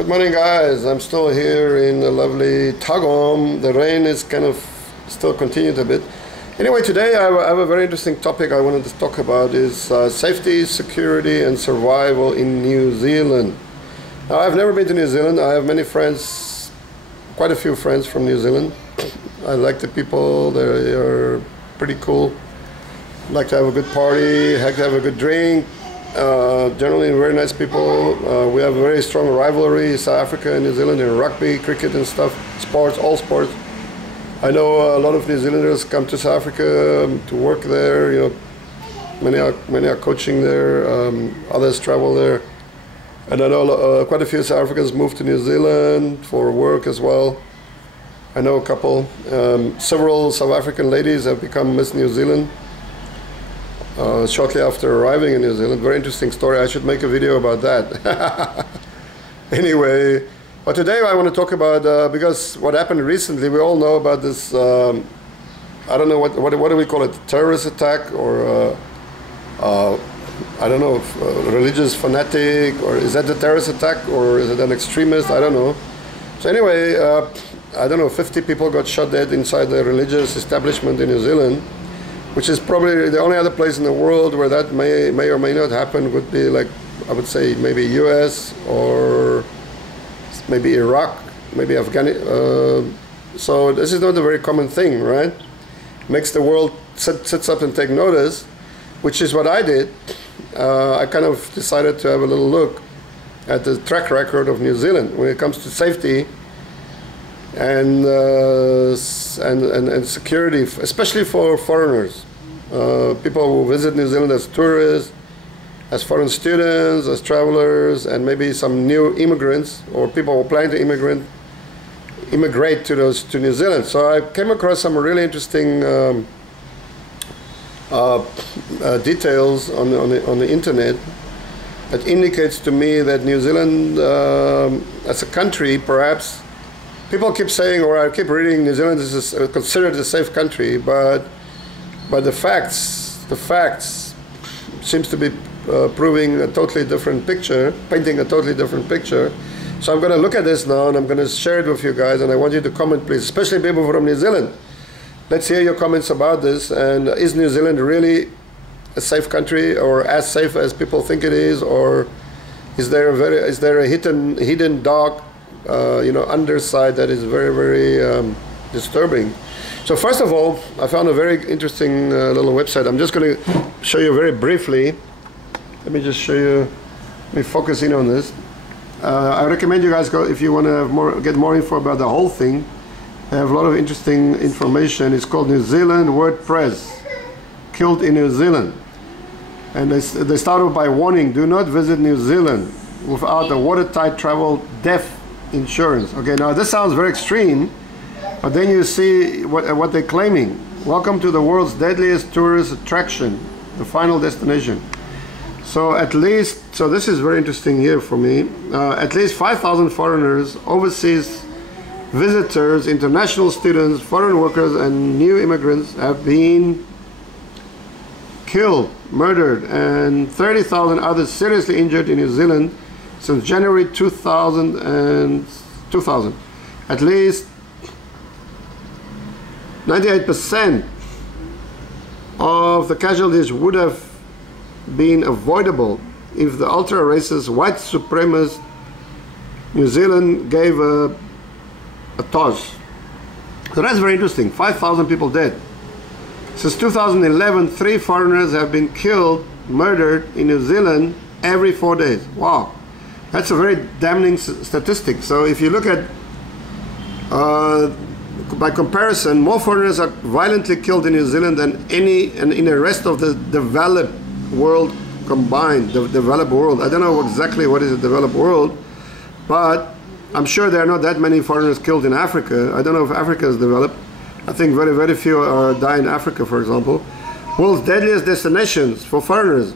Good morning, guys. I'm still here in the lovely Tagum. The rain is kind of still continued a bit. Anyway, today I have a very interesting topic I wanted to talk about is safety, security and survival in New Zealand. Now, I've never been to New Zealand. I have many friends, quite a few friends from New Zealand. I like the people. They are pretty cool. Like to have a good party, like to have a good drink. Generally very nice people. We have a very strong rivalry, South Africa and New Zealand, in rugby, cricket and stuff, sports, all sports. I know a lot of New Zealanders come to South Africa to work there. You know, many are coaching there. Others travel there, and I know quite a few South Africans move to New Zealand for work as well. I know a couple. Several South African ladies have become Miss New Zealand shortly after arriving in New Zealand. Very interesting story. I should make a video about that. Anyway, but today I want to talk about, because what happened recently, we all know about this, I don't know, what do we call it, terrorist attack, or I don't know, religious fanatic, or is that the terrorist attack, or is it an extremist? I don't know. So anyway, I don't know, 50 people got shot dead inside the religious establishment in New Zealand, which is probably the only other place in the world where that may or may not happen. Would be, like, I would say maybe US or maybe Iraq, maybe Afghanistan. So this is not a very common thing, right? Makes the world sits up and take notice, which is what I did. I kind of decided to have a little look at the track record of New Zealand when it comes to safety and security, especially for foreigners, people who visit New Zealand as tourists, as foreign students, as travelers, and maybe some new immigrants or people who are planning to immigrate to New Zealand. So I came across some really interesting details on the internet that indicates to me that New Zealand, as a country, perhaps. People keep saying, or I keep reading, New Zealand is considered a safe country, but the facts seems to be proving a totally different picture, painting a totally different picture. So I'm going to look at this now, and I'm going to share it with you guys, and I want you to comment, please, especially people from New Zealand. Let's hear your comments about this. And is New Zealand really a safe country, or as safe as people think it is, or is there a hidden dark underside that is very, very disturbing? So first of all, I found a very interesting little website. I'm just going to show you very briefly. Let me just show you. Let me focus in on this. I recommend you guys go if you want to get more info about the whole thing. They have a lot of interesting information. It's called New Zealand WordPress. Killed in New Zealand. And they start off by warning: do not visit New Zealand without a watertight travel death insurance. Okay, now this sounds very extreme, but then you see what they're claiming. Welcome to the world's deadliest tourist attraction, the final destination. So this is very interesting here for me. At least 5,000 foreigners, overseas visitors, international students, foreign workers and new immigrants have been killed, murdered, and 30,000 others seriously injured in New Zealand since January 2000. At least 98% of the casualties would have been avoidable if the ultra-racist, white supremacist New Zealand gave a toss. So that's very interesting. 5,000 people dead. Since 2011, 3 foreigners have been killed, murdered in New Zealand every 4 days. Wow. That's a very damning statistic. So if you look at, by comparison, more foreigners are violently killed in New Zealand than in the rest of the developed world combined. The developed world. I don't know exactly what is the developed world, but I'm sure there are not that many foreigners killed in Africa. I don't know if Africa is developed. I think very, very few die in Africa, for example. World's deadliest destinations for foreigners.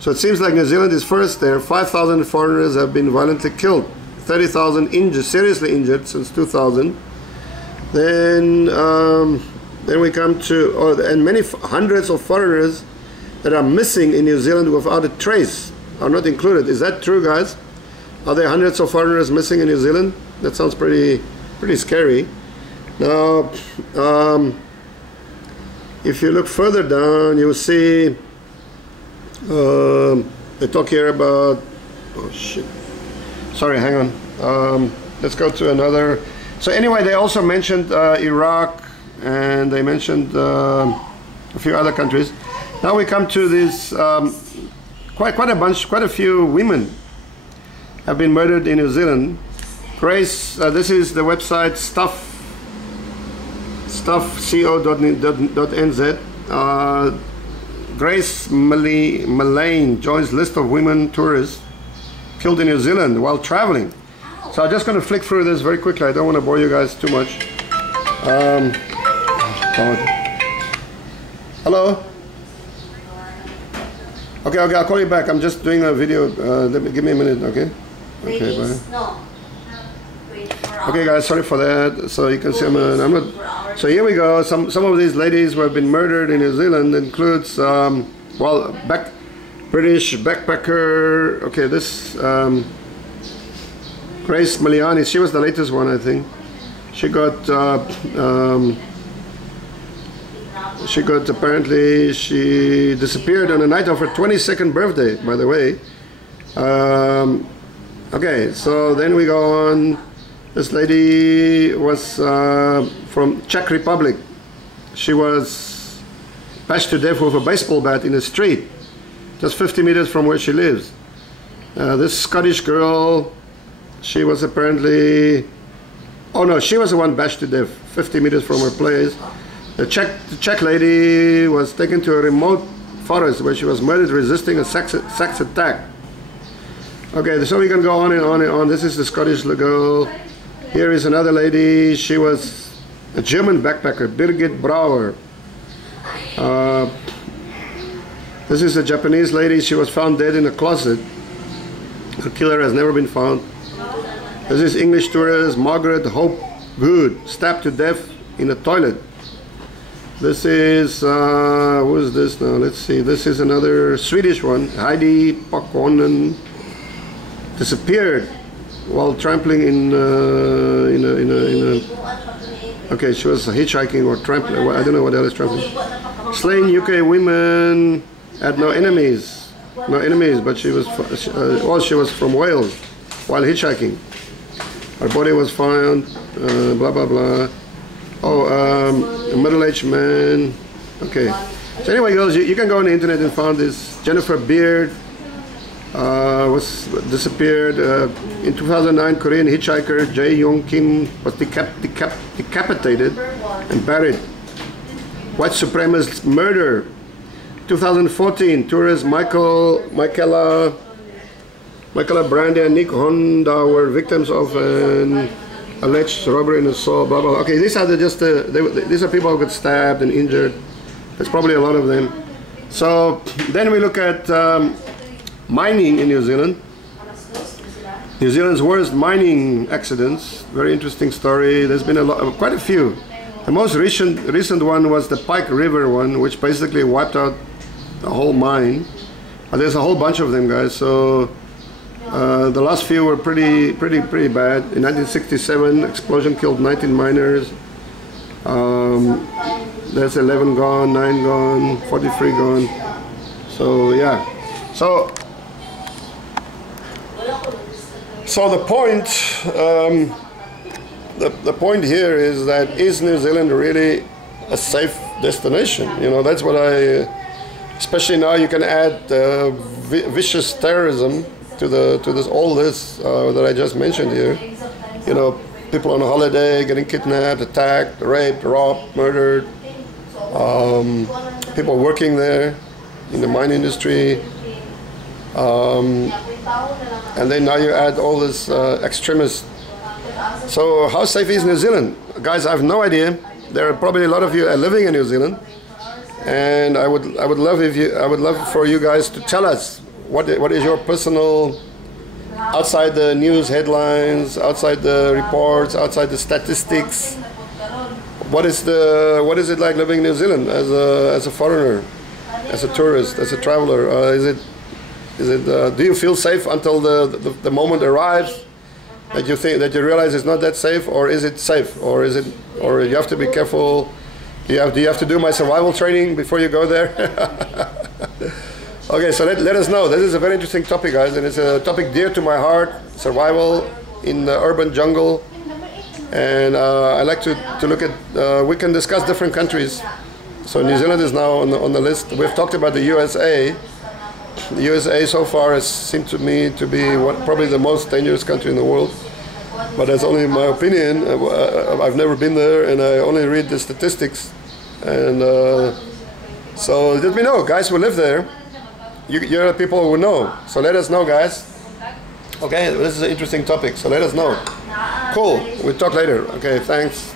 So it seems like New Zealand is first there. 5,000 foreigners have been violently killed. 30,000 injured, seriously injured since 2000. Then we come to, and many hundreds of foreigners that are missing in New Zealand without a trace are not included. Is that true, guys? Are there hundreds of foreigners missing in New Zealand? That sounds pretty scary. Now, if you look further down, you will see they talk here about, oh shit, sorry, hang on, let's go to another. So anyway, they also mentioned Iraq, and they mentioned a few other countries. Now we come to this, quite a few women have been murdered in New Zealand. Grace, this is the website stuffco.nz. Grace Mullane joins list of women tourists killed in New Zealand while traveling. So I'm just going to flick through this very quickly. I don't want to bore you guys too much. Hello? Okay, I'll call you back. I'm just doing a video. Give me a minute, okay? Okay, bye. Okay, guys, sorry for that. So you can see I'm not. So here we go. Some of these ladies who have been murdered in New Zealand includes British backpacker. Okay, this Grace Miliani. She was the latest one, I think. She got apparently she disappeared on the night of her 22nd birthday, by the way. Okay, so then we go on. This lady was from Czech Republic. She was bashed to death with a baseball bat in the street, just 50 meters from where she lives. This Scottish girl, she was apparently, oh no, she was the one bashed to death 50 meters from her place. The Czech lady was taken to a remote forest where she was murdered resisting a sex attack. Okay, so we can go on and on and on. This is the Scottish girl. Here is another lady. She was a German backpacker, Birgit Brauer. This is a Japanese lady. She was found dead in a closet. Her killer has never been found. This is English tourist Margaret Hope Good, stabbed to death in a toilet. This is, who is this now? Let's see. This is another Swedish one. Heidi Pakkonen disappeared while trampling in a okay, she was hitchhiking or trampling. I don't know what else trampling. Slain UK women had no enemies, but she was she was from Wales while hitchhiking. Her body was found. Blah blah blah. Oh, a middle-aged man. Okay. So anyway, girls, you can go on the internet and find this. Jennifer Beard was disappeared in 2009. Korean hitchhiker Jae Young Kim was decapitated and buried. White supremacist murder. 2014, tourist Michaela Brandy and Nick Honda were victims of an alleged robbery and assault. Blah blah. Okay, these are these are people who got stabbed and injured. There's probably a lot of them. So then we look at mining in New Zealand. New Zealand's worst mining accidents. Very interesting story. There's been quite a few. The most recent one was the Pike River one, which basically wiped out the whole mine. But there's a whole bunch of them, guys. So the last few were pretty bad. In 1967, explosion killed 19 miners. There's 11 gone, 9 gone, 43 gone. So yeah. So the point, the point here is that is New Zealand really a safe destination? You know, that's what especially now you can add vicious terrorism to all this that I just mentioned here. You know, people on holiday getting kidnapped, attacked, raped, robbed, murdered. People working there in the mine industry. And then now you add all this extremists. So how safe is New Zealand? Guys, I have no idea. There are probably a lot of you living in New Zealand, and I would love for you guys to tell us what is your personal, outside the news headlines, outside the reports, outside the statistics. What is it like living in New Zealand as a foreigner, as a tourist, as a traveler? Is it? Do you feel safe until the moment arrives that you think that you realize it's not that safe, or is it safe, or is it, or you have to be careful? Do you have to do my survival training before you go there? Okay, so let us know. This is a very interesting topic, guys, and it's a topic dear to my heart. Survival in the urban jungle, and I like to look at. We can discuss different countries. So New Zealand is now on the list. We've talked about the USA. The USA so far has seemed to me to be probably the most dangerous country in the world. But that's only my opinion. I've never been there, and I only read the statistics. And so let me know, guys who live there. You're the people who know. So let us know, guys. Okay, this is an interesting topic, so let us know. Cool. We'll talk later. Okay, thanks.